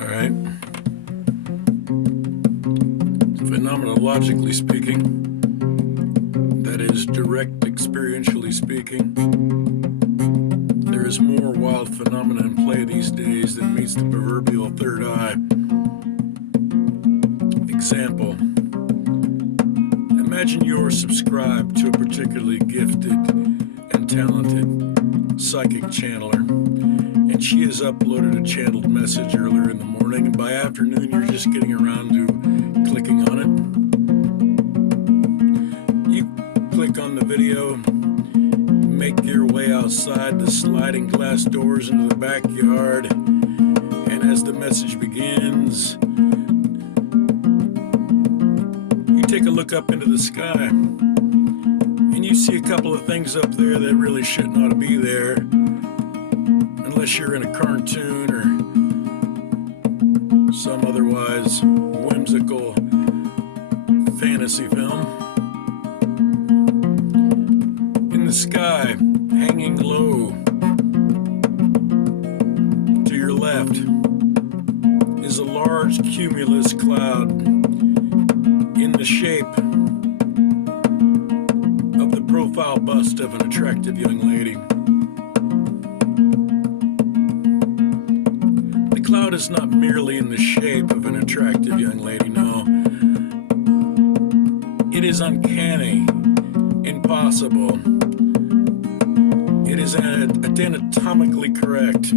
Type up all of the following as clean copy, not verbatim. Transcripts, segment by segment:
All right. Phenomenologically speaking, that is, direct experientially speaking, there is more wild phenomena in play these days than meets the proverbial third eye. Example: imagine you're subscribed to a particularly gifted and talented psychic channeler, and she has uploaded a channeled message earlier in the morning, and by afternoon you're just getting around to clicking on it. You click on the video, make your way outside the sliding glass doors into the backyard, and as the message begins, you take a look up into the sky, and you see a couple of things up there that really shouldn't ought to be there, unless you're in a cartoon or some otherwise whimsical fantasy film. In the sky, hanging low to your left, is a large cumulus cloud in the shape of the profile bust of an attractive young lady. The cloud is not merely in the shape of an attractive young lady, no. It is uncanny, impossible. It is anatomically correct.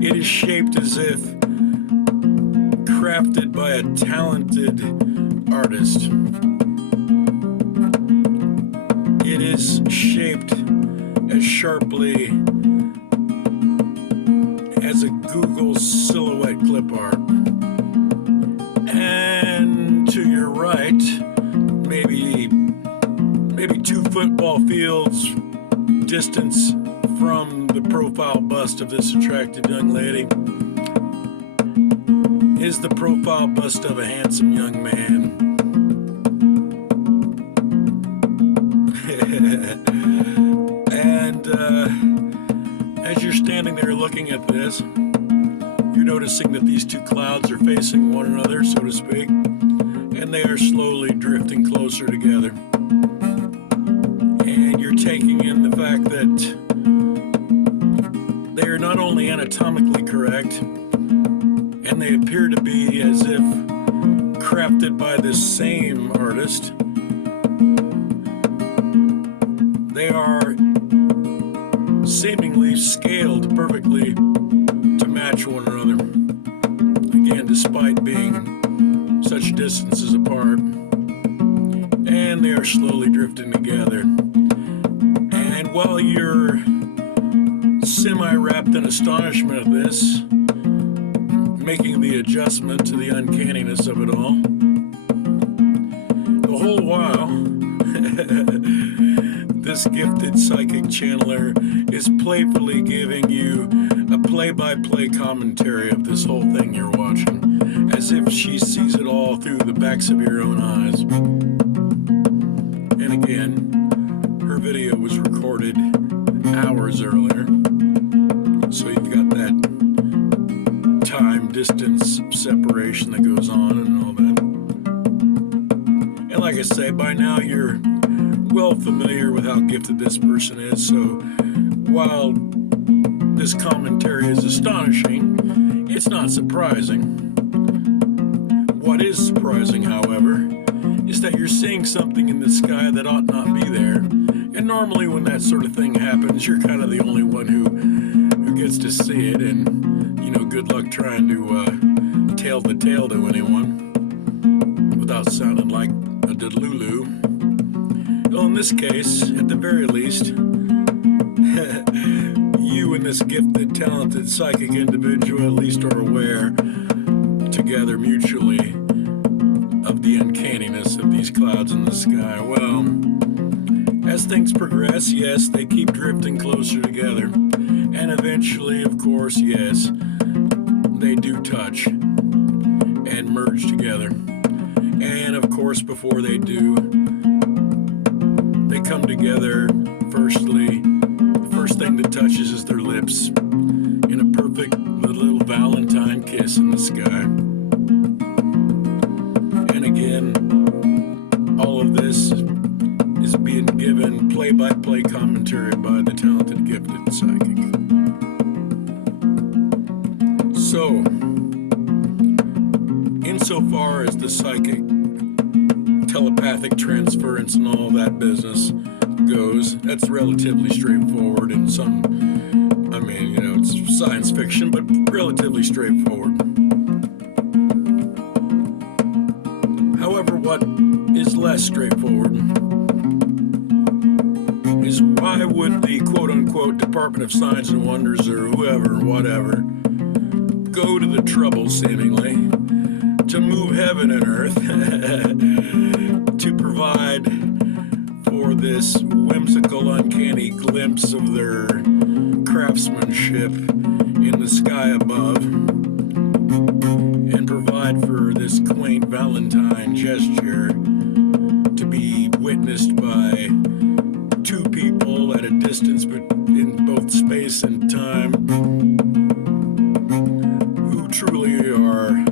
It is shaped as if crafted by a talented artist. It is shaped as sharply as a Google silhouette clip art. And to your right, maybe 2 football fields distance from the profile bust of this attractive young lady, is the profile bust of a handsome young man. And as you're standing there looking at this, you're noticing that these two clouds are facing one another, so to speak, and they are slowly drifting closer together. And you're taking in the fact that they are not only anatomically correct, and they appear to be as if crafted by the same artist. They are seemingly scaled perfectly to match one another. Again, despite being such distances apart. And they are slowly drifting together. And while you're semi-wrapped in astonishment of this, making the adjustment to the uncanniness of it all, the whole while, this gifted psychic channeler is playfully giving you a play-by-play commentary of this whole thing you're watching, as if she sees it all through the backs of your own eyes. And again, her video was recorded hours earlier, so you've got that time, distance, separation that goes on and all that. And like I say, by now you're well familiar with how gifted this person is, so while this commentary is astonishing, it's not surprising. What is surprising, however, is that you're seeing something in the sky that ought not be there. And normally when that sort of thing happens, you're kind of the only one who gets to see it, and good luck trying to tell the tale to anyone without sounding like a delulu. Well, in this case, at the very least, you and this gifted, talented, psychic individual at least are aware together mutually of the uncanniness of these clouds in the sky. Well, as things progress, yes, they keep drifting closer together. And eventually, of course, yes, they do touch and merge together. And of course, before they do, they come together. Firstly, the first thing that touches is their lips in and a perfect little Valentine kiss in the sky. And again, all of this is being given play-by-play commentary by the talented, gifted psychic. So, insofar as the psychic, telepathic transference and all that business goes, that's relatively straightforward and it's science fiction, but relatively straightforward. However, what is less straightforward is why would the quote-unquote Department of Science and Wonders or whoever, whatever, go to the trouble, seemingly, to move heaven and earth to provide for this whimsical, uncanny glimpse of their craftsmanship in the sky above, and provide for this quaint Valentine gesture to be witnessed by two people at a distance in both space and time who truly are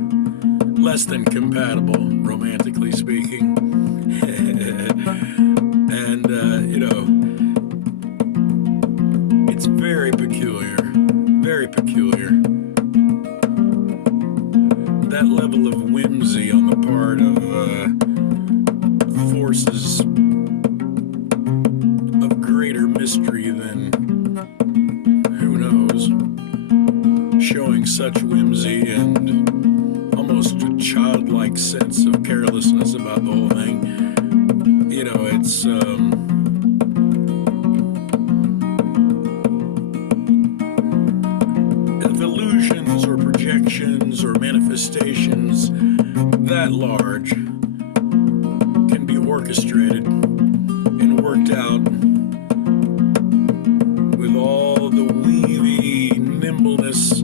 less than compatible, romantically speaking. And, it's very peculiar. Very peculiar. That level of whimsy on the part of forces of greater mystery than who knows, showing such whimsy and almost a childlike sense of carelessness about the whole thing. It's if illusions or projections or manifestations that large can be orchestrated and worked out with all the weavy nimbleness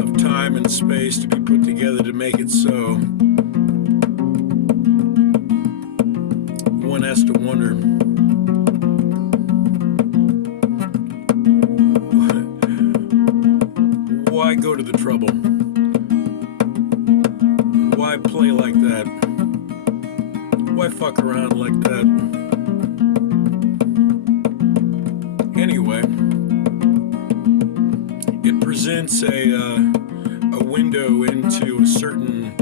of time and space to be put together to make it so, one has to wonder, why go to the trouble? Why play like that? Why fuck around like that? Anyway, it presents a window into a certain,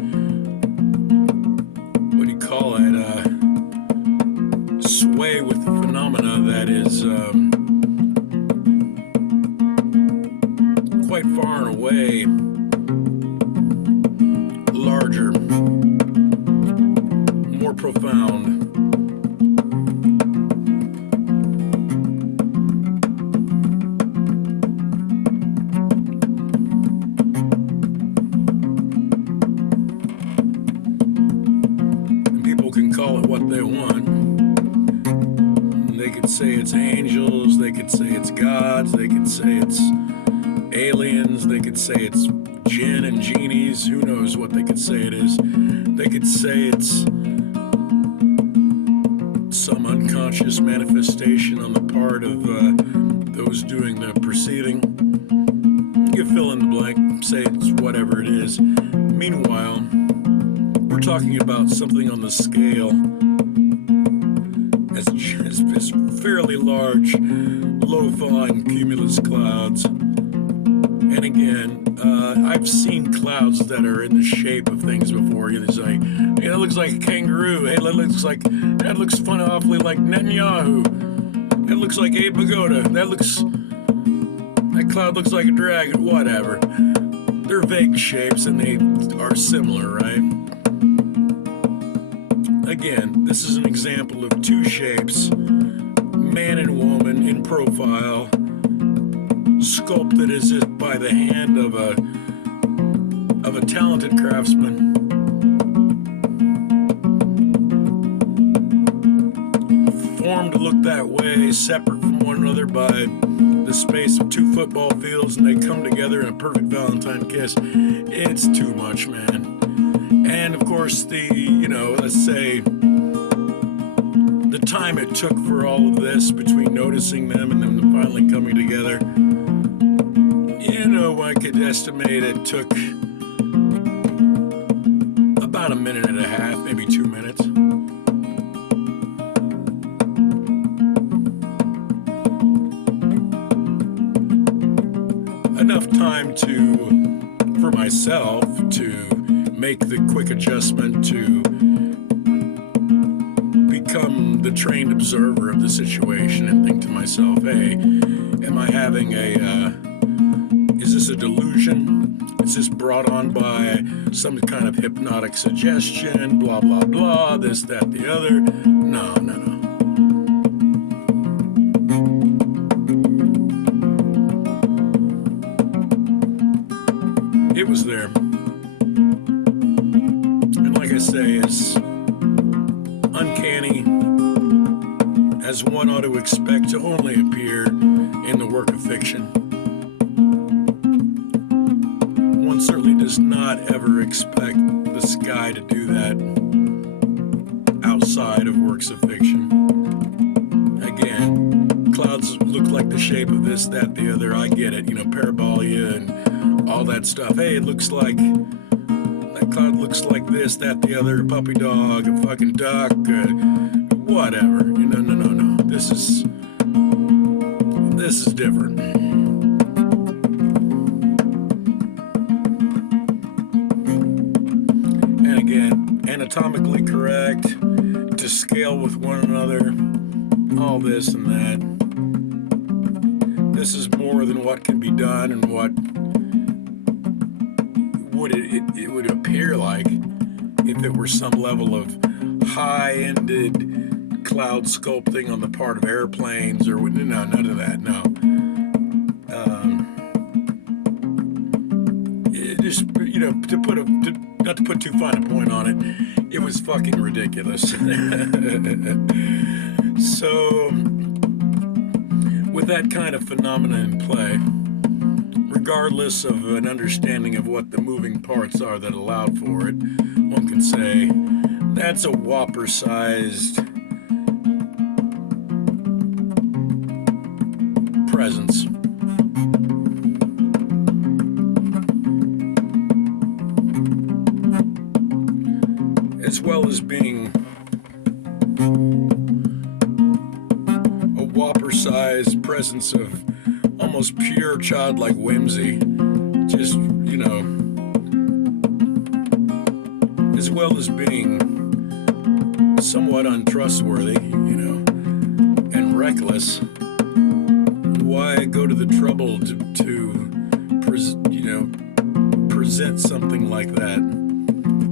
what do you call it, sway with the phenomena that is quite far and away larger, more profound. People can call it what they want. They could say it's angels, they could say it's gods, they could say it's aliens, they could say it's jinn and genies, who knows what they could say it is. They could say it's some unconscious manifestation on the part of those doing the perceiving. You fill in the blank, say it's whatever it is. Meanwhile, we're talking about something on the scale as fairly large, low-falling cumulus clouds. And again, I've seen clouds that are in the shape of things before. It's like, it looks like a kangaroo. Hey, that looks fun, awfully like Netanyahu. That looks like Abe Pagoda. That cloud looks like a dragon. Whatever. They're vague shapes and they are similar, right? Again, this is an example of two shapes, man and woman in profile, sculpted as if by the hand of a talented craftsman. Formed to look that way, separate from one another by the space of two football fields, and they come together in a perfect Valentine kiss. It's too much, man. And of course, let's say, the time it took for all of this between noticing them and them finally coming together, I could estimate it took about a minute and a half, maybe 2 minutes. Enough time for myself to make the quick adjustment to become the trained observer of the situation and think to myself, hey, am I having is this a delusion? Is this brought on by some kind of hypnotic suggestion? Blah, blah, blah, this, that, the other. No. It was there. And like I say, as uncanny as one ought to expect to only appear in the work of fiction, one certainly does not ever expect the sky to do that outside of works of fiction. Again, clouds look like the shape of this, that, the other. I get it, parabolia and all that stuff. Hey, it looks like that cloud looks like this, that, the other, a puppy dog, a fucking duck, whatever. No. This is different. And again, anatomically correct, to scale with one another, all this and that. This is more than what can be done and what it would appear like if it were some level of high-ended cloud sculpting on the part of airplanes or no, none of that. No. It just not to put too fine a point on it, it was fucking ridiculous. So, with that kind of phenomena in play, regardless of an understanding of what the moving parts are that allowed for it, one can say that's a whopper-sized presence. As well as being a whopper-sized presence of almost pure childlike whimsy, just, as well as being somewhat untrustworthy, and reckless. Why go to the trouble to present something like that?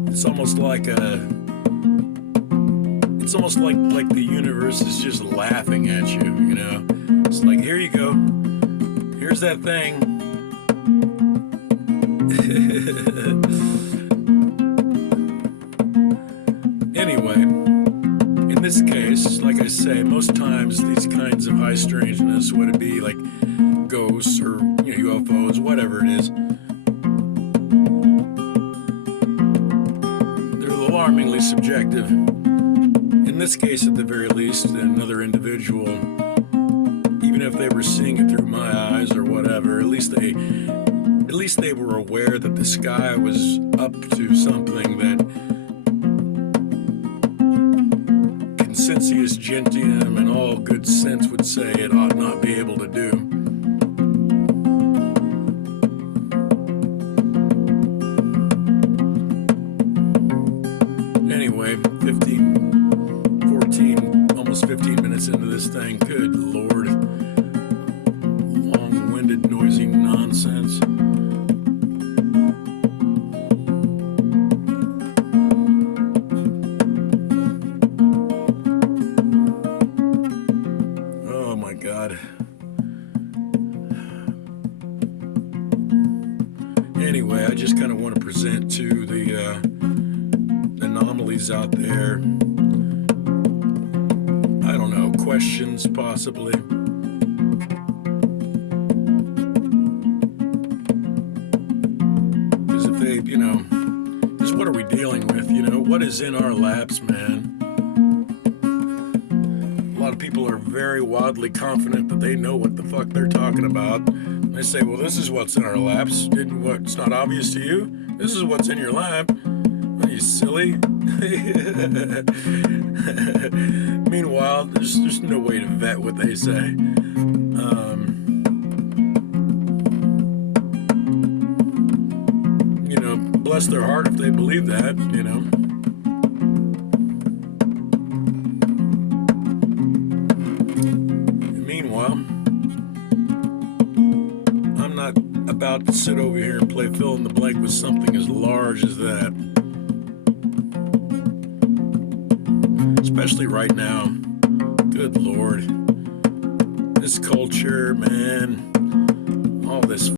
It's almost like the universe is just laughing at you, It's like, here you go. Here's that thing. Anyway, in this case, like I say, most times these kinds of high strangeness, whether it be like ghosts or UFOs, whatever it is, they're alarmingly subjective. In this case, at the very least, another individual, even if they were seeing it through my eyes or whatever, at least they were aware that the sky was up to something that consensus gentium and all good sense would say it ought not be able to do. Anyway, almost 15 minutes into this thing, good Lord. Long-winded, noisy nonsense. Oh my God. Anyway, I just kind of want to present to the anomalies out there, I don't know, questions possibly. Because if they, because what are we dealing with? What is in our laps, man? A lot of people are very wildly confident that they know what the fuck they're talking about. They say, well, this is what's in our laps. Didn't what's not obvious to you? This is what's in your lap. Are you silly? Meanwhile, there's no way to vet what they say. Bless their heart if they believe that, Meanwhile, I'm not about to sit over here and play fill in the blank with something as large as that. Especially right now. Good Lord. This culture, man. All this